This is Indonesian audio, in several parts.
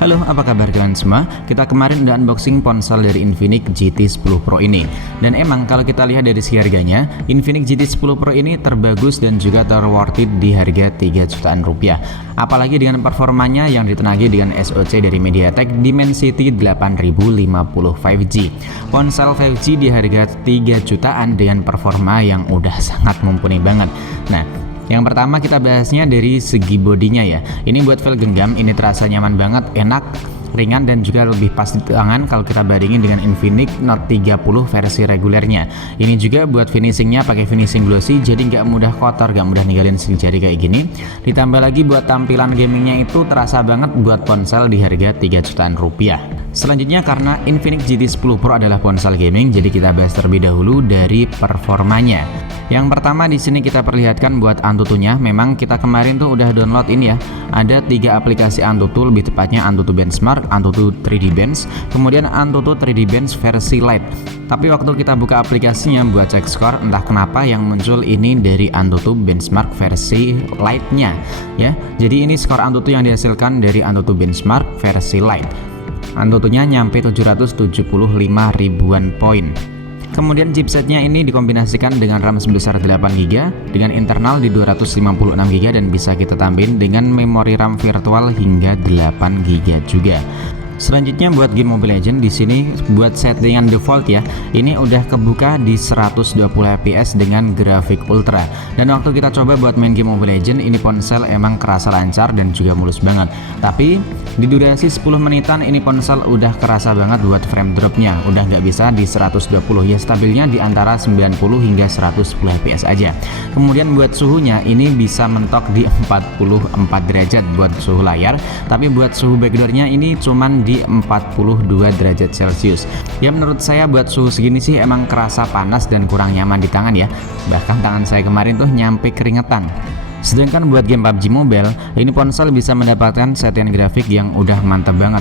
Halo, apa kabar kalian semua? Kita kemarin udah unboxing ponsel dari Infinix GT 10 Pro ini. Dan emang kalau kita lihat dari segi harganya, Infinix GT 10 Pro ini terbagus dan juga terworth it di harga 3 jutaan rupiah. Apalagi dengan performanya yang ditenagi dengan SoC dari MediaTek Dimensity 8050 5G. Ponsel 5G di harga 3 jutaan dengan performa yang udah sangat mumpuni banget. Nah, yang pertama kita bahasnya dari segi bodinya ya. Ini buat feel genggam, ini terasa nyaman banget, enak, ringan dan juga lebih pas di tangan kalau kita bandingin dengan Infinix Note 30 versi regulernya. Ini juga buat finishingnya pakai finishing glossy, jadi nggak mudah kotor, nggak mudah ninggalin sidik jari kayak gini. Ditambah lagi buat tampilan gamingnya itu terasa banget buat ponsel di harga 3 jutaan rupiah. Selanjutnya karena Infinix GT 10 Pro adalah ponsel gaming, jadi kita bahas terlebih dahulu dari performanya. Yang pertama di sini kita perlihatkan buat Antutunya. Memang kita kemarin tuh udah download ini ya. Ada 3 aplikasi Antutu, lebih tepatnya Antutu Benchmark, Antutu 3D Bench, kemudian Antutu 3D Bench versi Lite. Tapi waktu kita buka aplikasinya buat cek skor, entah kenapa yang muncul ini dari Antutu Benchmark versi Lite-nya ya. Jadi ini skor Antutu yang dihasilkan dari Antutu Benchmark versi Lite. Antutunya nyampe 775 ribuan poin. Kemudian chipsetnya ini dikombinasikan dengan RAM sebesar 8GB dengan internal di 256GB dan bisa kita tambahin dengan memori RAM virtual hingga 8GB juga. Selanjutnya buat game Mobile Legends di sini buat settingan default ya. Ini udah kebuka di 120 fps dengan grafik ultra. Dan waktu kita coba buat main game Mobile Legends, ini ponsel emang kerasa lancar dan juga mulus banget. Tapi di durasi 10 menitan ini ponsel udah kerasa banget buat frame dropnya. Udah nggak bisa di 120 ya, stabilnya di antara 90 hingga 110 fps aja. Kemudian buat suhunya ini bisa mentok di 44 derajat buat suhu layar. Tapi buat suhu backdoornya ini cuman di 42 derajat Celcius. Ya menurut saya buat suhu segini sih emang kerasa panas dan kurang nyaman di tangan ya. Bahkan tangan saya kemarin tuh nyampe keringetan. Sedangkan buat game PUBG Mobile, ini ponsel bisa mendapatkan settingan grafik yang udah mantap banget.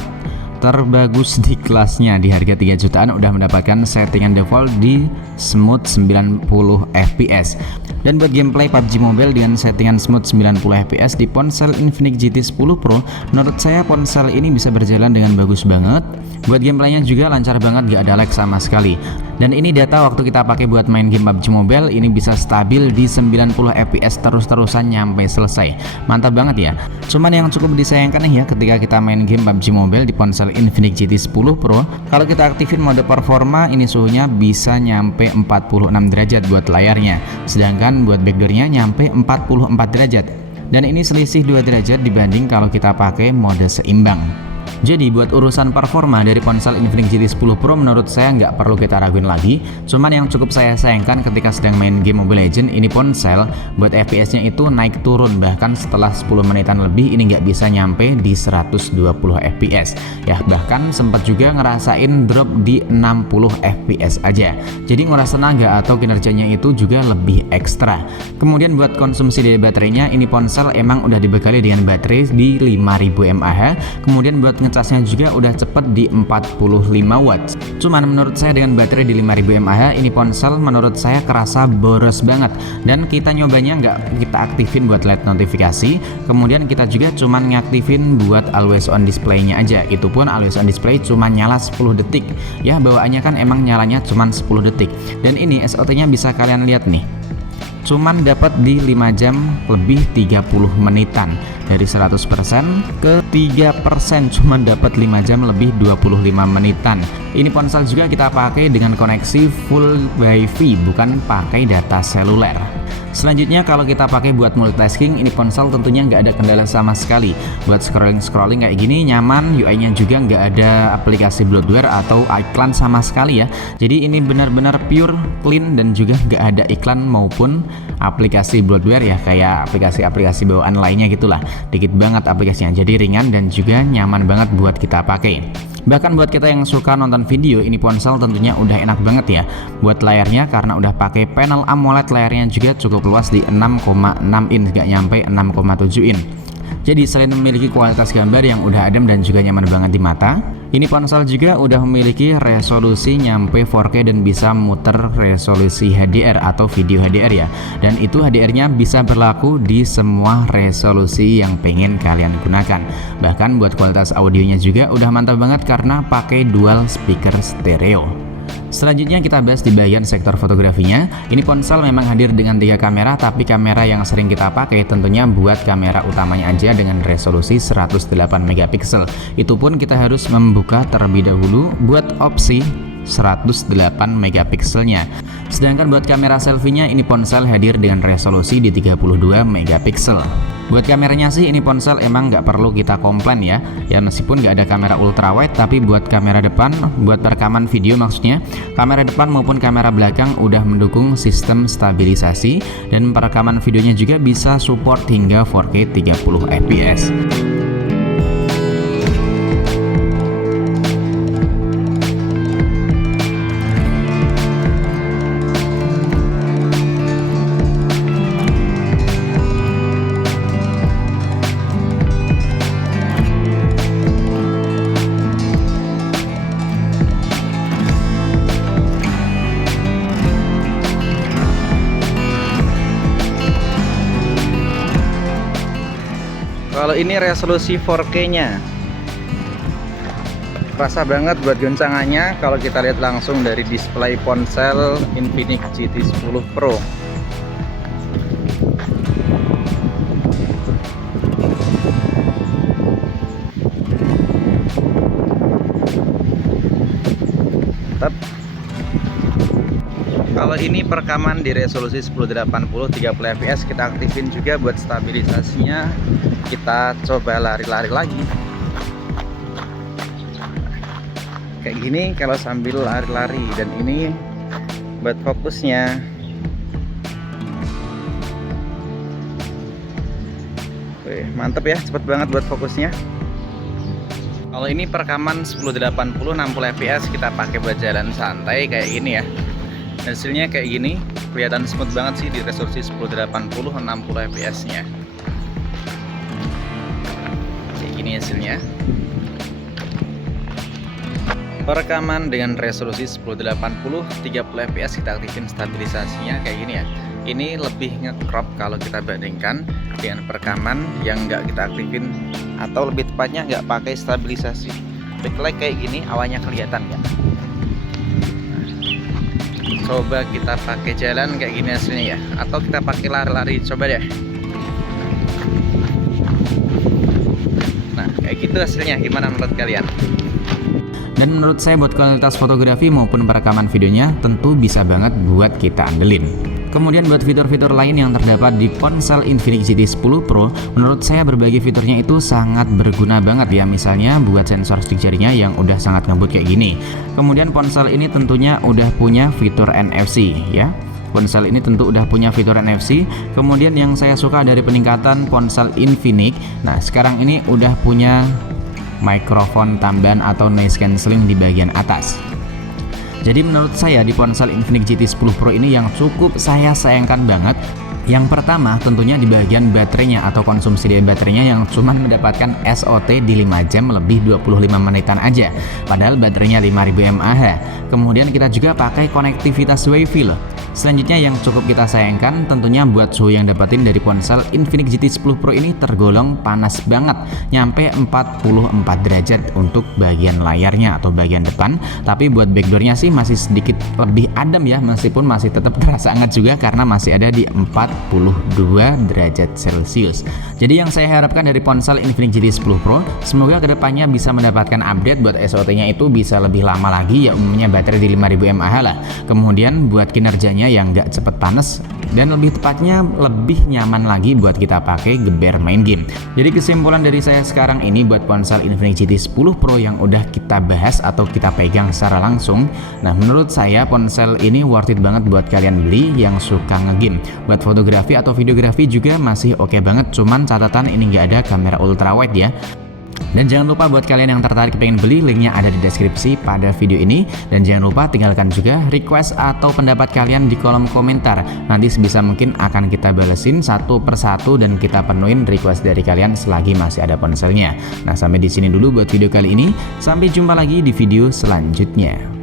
Terbagus di kelasnya, di harga 3 jutaan udah mendapatkan settingan default di smooth 90 fps. Dan buat gameplay PUBG Mobile dengan settingan smooth 90 fps di ponsel Infinix GT 10 Pro, menurut saya ponsel ini bisa berjalan dengan bagus banget. Buat gameplaynya juga lancar banget, gak ada lag sama sekali. Dan ini data waktu kita pakai buat main game PUBG Mobile, ini bisa stabil di 90 fps terus-terusan nyampe selesai. Mantap banget ya. Cuman yang cukup disayangkan nih ya, ketika kita main game PUBG Mobile di ponsel Infinix GT 10 Pro, kalau kita aktifin mode performa, ini suhunya bisa nyampe 46 derajat buat layarnya. Sedangkan buat backdoornya nyampe 44 derajat. Dan ini selisih 2 derajat dibanding kalau kita pakai mode seimbang. Jadi buat urusan performa dari ponsel Infinix GT 10 Pro menurut saya nggak perlu kita raguin lagi. Cuman yang cukup saya sayangkan ketika sedang main game Mobile Legends, ini ponsel buat FPS nya itu naik turun. Bahkan setelah 10 menitan lebih ini nggak bisa nyampe di 120 fps ya. Bahkan sempat juga ngerasain drop di 60 fps aja. Jadi nguras tenaga atau kinerjanya itu juga lebih ekstra. Kemudian buat konsumsi dari baterainya, ini ponsel emang udah dibekali dengan baterai di 5000 mAh. Kemudian buat ngecasnya juga udah cepet di 45 watt. Cuman menurut saya dengan baterai di 5000 mAh ini ponsel menurut saya kerasa boros banget. Dan kita nyobanya nggak kita aktifin buat LED notifikasi. Kemudian kita juga cuman ngaktifin buat always on display-nya aja. Itu pun always on display cuma nyala 10 detik. Ya bawaannya kan emang nyalanya cuman 10 detik. Dan ini SOT-nya bisa kalian lihat nih, cuman dapat di 5 jam lebih 30 menitan. Dari 100% ke 3% cuman dapat 5 jam lebih 25 menitan. Ini ponsel juga kita pakai dengan koneksi full WiFi, bukan pakai data seluler. Selanjutnya kalau kita pakai buat multitasking, ini ponsel tentunya nggak ada kendala sama sekali. Buat scrolling kayak gini nyaman, UI-nya juga nggak ada aplikasi bloatware atau iklan sama sekali ya. Jadi ini benar-benar pure, clean dan juga nggak ada iklan maupun aplikasi bloatware ya, kayak aplikasi-aplikasi bawaan lainnya gitulah. Dikit banget aplikasinya, jadi ringan dan juga nyaman banget buat kita pakai. Bahkan buat kita yang suka nonton video, ini ponsel tentunya udah enak banget ya. Buat layarnya karena udah pakai panel AMOLED, layarnya juga cukup luas di 6,6 inch, gak nyampe 6,7 inch. Jadi selain memiliki kualitas gambar yang udah adem dan juga nyaman banget di mata, Ini ponsel juga udah memiliki resolusi nyampe 4K dan bisa muter resolusi HDR atau video HDR ya. Dan itu HDR-nya bisa berlaku di semua resolusi yang pengen kalian gunakan. Bahkan buat kualitas audionya juga udah mantap banget karena pakai dual speaker stereo. Selanjutnya kita bahas di bagian sektor fotografinya. Ini ponsel memang hadir dengan 3 kamera, tapi kamera yang sering kita pakai tentunya buat kamera utamanya aja dengan resolusi 108 megapiksel. Itu pun kita harus membuka terlebih dahulu buat opsi 108 megapikselnya. Sedangkan buat kamera selfie-nya ini ponsel hadir dengan resolusi di 32 megapiksel. Buat kameranya sih ini ponsel emang nggak perlu kita komplain ya. Ya meskipun nggak ada kamera ultrawide, tapi buat kamera depan, buat perekaman video maksudnya, kamera depan maupun kamera belakang udah mendukung sistem stabilisasi dan perekaman videonya juga bisa support hingga 4K 30 fps. Kalau ini resolusi 4K-nya, kerasa banget buat goncangannya kalau kita lihat langsung dari display ponsel Infinix GT 10 Pro. Kalau ini perekaman di resolusi 1080 30 fps, kita aktifin juga buat stabilisasinya. Kita coba lari-lari lagi kayak gini kalau sambil lari-lari, dan ini buat fokusnya. Wih, mantep ya, cepet banget buat fokusnya. Kalau ini perekaman 1080 60 fps, kita pakai buat jalan santai kayak gini ya. Hasilnya kayak gini, kelihatan smooth banget sih di resolusi 1080 60 fps nya. Kayak gini hasilnya. Perekaman dengan resolusi 1080 30 fps, kita aktifin stabilisasinya kayak gini ya. Ini lebih nge-crop kalau kita bandingkan dengan perekaman yang nggak kita aktifin, atau lebih tepatnya nggak pakai stabilisasi. Backlight kayak gini, awalnya kelihatan ya. Coba kita pakai jalan kayak gini hasilnya ya, atau kita pakai lari-lari, coba deh. Nah kayak gitu hasilnya, gimana menurut kalian? Dan menurut saya buat kualitas fotografi maupun perekaman videonya tentu bisa banget buat kita andelin. Kemudian buat fitur-fitur lain yang terdapat di ponsel Infinix GT 10 Pro, menurut saya berbagai fiturnya itu sangat berguna banget ya. Misalnya buat sensor stick jarinya yang udah sangat ngebut kayak gini. Kemudian ponsel ini tentunya udah punya fitur NFC ya. Ponsel ini tentu udah punya fitur NFC. Kemudian yang saya suka dari peningkatan ponsel Infinix, nah sekarang ini udah punya mikrofon tambahan atau noise cancelling di bagian atas. Jadi menurut saya di ponsel Infinix GT 10 Pro ini yang cukup saya sayangkan banget, yang pertama tentunya di bagian baterainya atau konsumsi dari baterainya yang cuman mendapatkan SOT di 5 jam lebih 25 menitan aja, padahal baterainya 5000 mAh. Kemudian kita juga pakai konektivitas WiFi loh. Selanjutnya yang cukup kita sayangkan tentunya buat suhu yang dapatin dari ponsel Infinix GT 10 Pro ini tergolong panas banget, nyampe 44 derajat untuk bagian layarnya atau bagian depan. Tapi buat backdoornya sih masih sedikit lebih adem ya, meskipun masih tetap terasa hangat juga karena masih ada di 42 derajat Celcius. Jadi yang saya harapkan dari ponsel Infinix GT 10 Pro, semoga kedepannya bisa mendapatkan update buat SOT-nya itu bisa lebih lama lagi ya, umumnya baterai di 5000 mAh lah. Kemudian buat kinerjanya yang nggak cepet panas, dan lebih tepatnya lebih nyaman lagi buat kita pakai geber main game. Jadi kesimpulan dari saya sekarang ini buat ponsel Infinix GT 10 Pro yang udah kita bahas atau kita pegang secara langsung, nah menurut saya ponsel ini worth it banget buat kalian beli yang suka ngegame. Buat fotografi atau videografi juga masih oke banget, cuman catatan ini nggak ada kamera ultrawide ya. Dan jangan lupa buat kalian yang tertarik pengen beli, linknya ada di deskripsi pada video ini. Dan jangan lupa tinggalkan juga request atau pendapat kalian di kolom komentar. Nanti sebisa mungkin akan kita balesin satu persatu dan kita penuhin request dari kalian selagi masih ada ponselnya. Nah, sampai di sini dulu buat video kali ini. Sampai jumpa lagi di video selanjutnya.